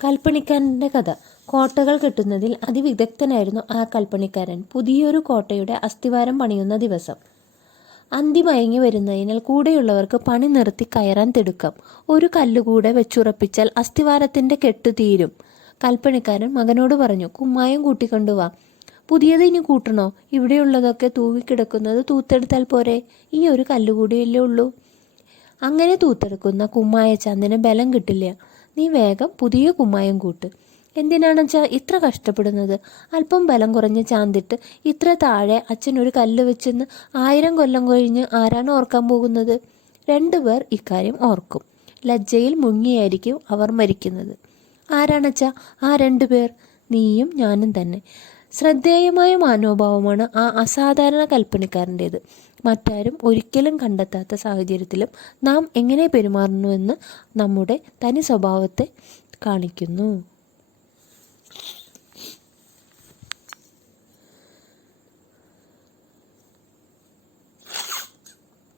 കൽപ്പണിക്കാരൻ്റെ കഥ. കോട്ടകൾ കെട്ടുന്നതിൽ അതിവിദഗ്ധനായിരുന്നു ആ കൽപ്പണിക്കാരൻ. പുതിയൊരു കോട്ടയുടെ അസ്ഥിവാരം പണിയുന്ന ദിവസം. അന്തി മയങ്ങി വരുന്നതിനാൽ കൂടെയുള്ളവർക്ക് പണി നിർത്തി കയറാൻ തിടുക്കം. ഒരു കല്ലുകൂടെ വെച്ചുറപ്പിച്ചാൽ അസ്ഥിവാരത്തിൻ്റെ കെട്ടു തീരും. കൽപ്പണിക്കാരൻ മകനോട് പറഞ്ഞു, കുമ്മായം കൂട്ടിക്കൊണ്ടുവാ. പുതിയത് ഇനി കൂട്ടണോ? ഇവിടെയുള്ളതൊക്കെ തൂവിക്കിടക്കുന്നത് തൂത്തെടുത്താൽ പോരെ? ഈ ഒരു കല്ലുകൂടിയല്ലേ ഉള്ളൂ. അങ്ങനെ തൂത്തെടുക്കുന്ന കുമ്മായ ചന്തിന് ബലം കിട്ടില്ല. നീ വേഗം പുതിയ കുമ്മായം കൂട്ട്. എന്തിനാണെച്ചാ ഇത്ര കഷ്ടപ്പെടുന്നത്? അല്പം ബലം കുറഞ്ഞ ചാന്തിട്ട് ഇത്ര താഴെ അച്ഛൻ ഒരു കല്ല് വെച്ചെന്ന് 1000 കൊല്ലം കഴിഞ്ഞ് ആരാണ് ഓർക്കാൻ പോകുന്നത്? 2 പേർ ഇക്കാര്യം ഓർക്കും. ലജ്ജയിൽ മുങ്ങിയായിരിക്കും അവർ മരിക്കുന്നത്. ആരാണച്ചാ ആ 2 പേർ? നീയും ഞാനും തന്നെ. ശ്രദ്ധേയമായ മനോഭാവമാണ് ആ അസാധാരണ കൽപ്പണിക്കാരൻ്റേത്. മറ്റാരും ഒരിക്കലും കണ്ടെത്താത്ത സാഹചര്യത്തിലും നാം എങ്ങനെ പെരുമാറുന്നുവെന്ന് നമ്മുടെ തനി സ്വഭാവത്തെ കാണിക്കുന്നു.